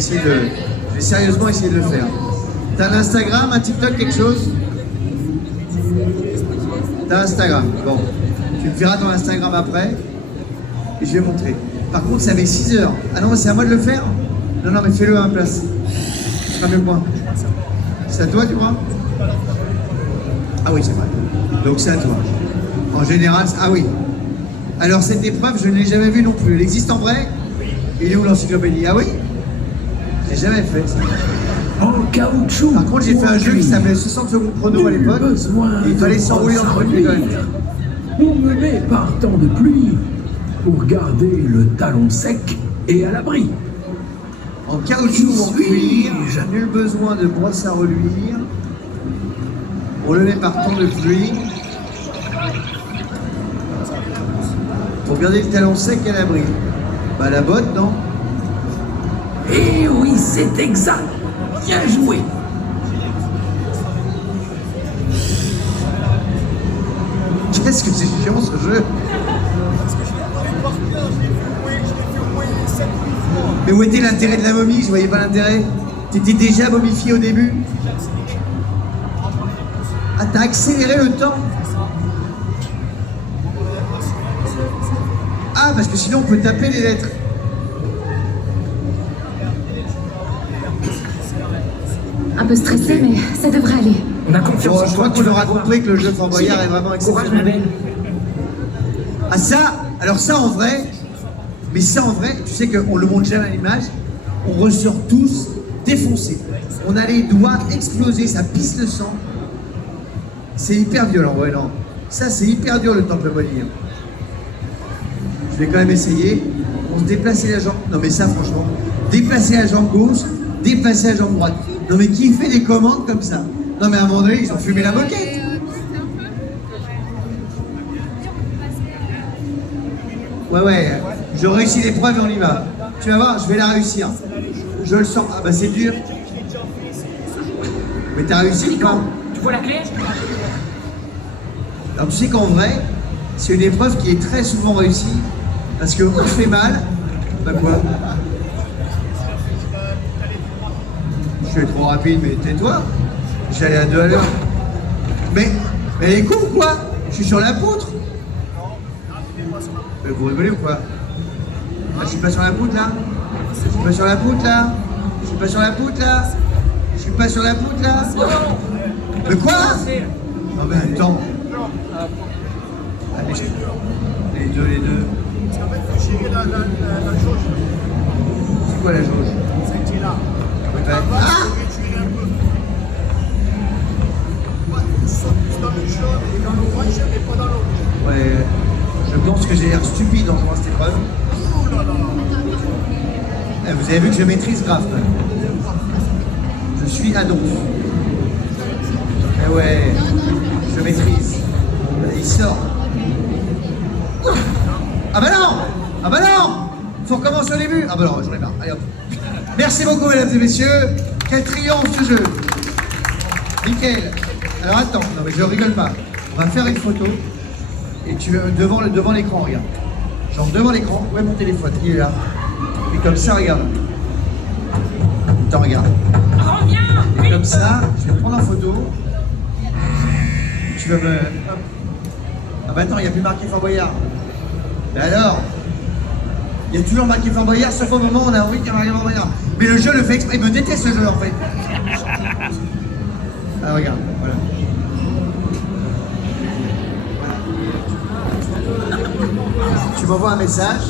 sérieusement essayer de le faire. T'as un Instagram, un TikTok, quelque chose? T'as Instagram, bon. Tu me feras ton Instagram après et je vais montrer. Par contre, ça met 6 heures. Ah non, c'est à moi de le faire? Non, non, mais fais-le à ma place. Ce sera mieux que moi. C'est à toi, tu crois? Ah oui, c'est vrai. Donc c'est à toi. En général, ah oui. Alors cette épreuve, je ne l'ai jamais vue non plus. Elle existe en vrai? Il est où l'encyclopédie? Ah oui? J'ai jamais fait ça. En caoutchouc. Par contre, j'ai fait un jeu qui s'appelait 60 secondes chrono à l'époque. Et il fallait s'enrouler dans le truc. On me met par temps de pluie pour garder le talon sec et à l'abri. En caoutchouc ou en cuir, nul besoin de brosse à reluire. On le met par temps de pluie. Pour garder le talon sec et à l'abri. Bah la botte, non? Eh oui, c'est exact. Bien joué. Qu'est-ce que c'est chiant ce jeu? Mais où était l'intérêt de la momie? Je voyais pas l'intérêt. T'étais déjà momifié au début? Ah, t'as accéléré le temps? Ah, parce que sinon on peut taper les lettres. Un peu stressé, mais ça devrait aller. On a confiance Bon, en je toi. crois qu'on aura compris que le jeu Fort Boyard est vraiment Courage, ma exceptionnel. belle. Ah ça, alors ça en vrai, mais ça en vrai, tu sais qu'on le montre jamais à l'image, on ressort tous défoncés. On a les doigts explosés, ça pisse le sang. C'est hyper violent, ouais non. Ça c'est hyper dur le temple moyen. Je vais quand même essayer. On se déplacer la jambe. Non mais ça franchement, déplacer la jambe gauche, déplacer la jambe droite. Non mais qui fait des commandes comme ça? Non mais à un moment donné, ils ont fumé la moquette. Ouais, je réussis l'épreuve et on y va. Tu vas voir, je vais la réussir. Je le sens. Ah bah c'est dur. Mais t'as réussi quand? Tu vois la clé? Alors tu sais qu'en vrai, c'est une épreuve qui est très souvent réussie. Parce que on fait mal. Bah quoi? Je suis trop rapide, mais tais-toi. J'allais à 2 à l'heure. Mais elle est con ou quoi? Je suis sur la poutre. Vous rigolez ou quoi? Ah, je suis pas sur la poutre là? Je suis pas sur la poutre là? Je suis pas sur la poutre là? Je suis pas sur la poutre là? Mais quoi? Non mais attends. Allez, les deux. Parce qu'en fait, il faut gérer la jauge. C'est quoi la jauge? Celle qui est là. Avec Ouais. la vache, Ah! il faut réduire un peu. Ouais, tu sautes plus dans le jaune et dans l'orange, mais pas dans l'autre. Ouais, je pense que j'ai l'air stupide en jouant cette épreuve. Oh là là. Eh, vous avez vu que je maîtrise grave quand même. Je suis Adolphe. Eh ouais, je maîtrise. Il sort. Ah bah non! Ah bah non! Faut recommencer au début. Ah bah non, j'en ai marre. Allez hop. Merci beaucoup mesdames et messieurs. Quel triomphe ce jeu. Nickel. Alors attends, non mais je rigole pas. On va faire une photo. Et tu devant l'écran, regarde. Genre devant l'écran, où est mon téléphone? Il est là. Et comme ça, regarde. Attends, regarde. Et comme ça, je vais te prendre en photo. Tu vas me... Hop. Ah bah attends, il n'y a plus marqué Fort Boyard. Mais alors? Il y a toujours marqué Fort Boyard, sauf au moment où on a envie qu'il y ait marqué Fort Boyard. Mais le jeu le fait exprès, il me déteste ce jeu en fait. Alors regarde, voilà. Tu m'envoies un message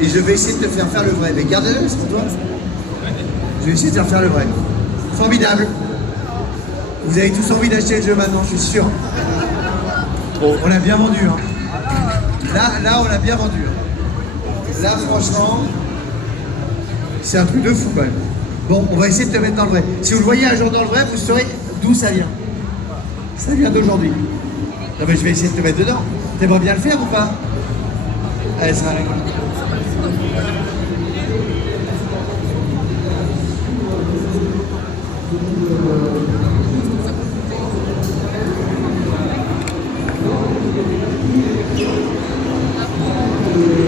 et je vais essayer de te faire faire le vrai. Mais garde-le, c'est pour toi. Je vais essayer de te faire le vrai. Formidable. Vous avez tous envie d'acheter le jeu maintenant, je suis sûr. On l'a bien vendu. Hein. Là, on l'a bien vendu. Là, franchement, c'est un truc de fou quand même. Bon, on va essayer de te mettre dans le vrai. Si vous le voyez un jour dans le vrai, vous saurez d'où ça vient. Ça vient d'aujourd'hui. Non mais je vais essayer de te mettre dedans. T'aimerais bien le faire ou pas? Allez, ça va.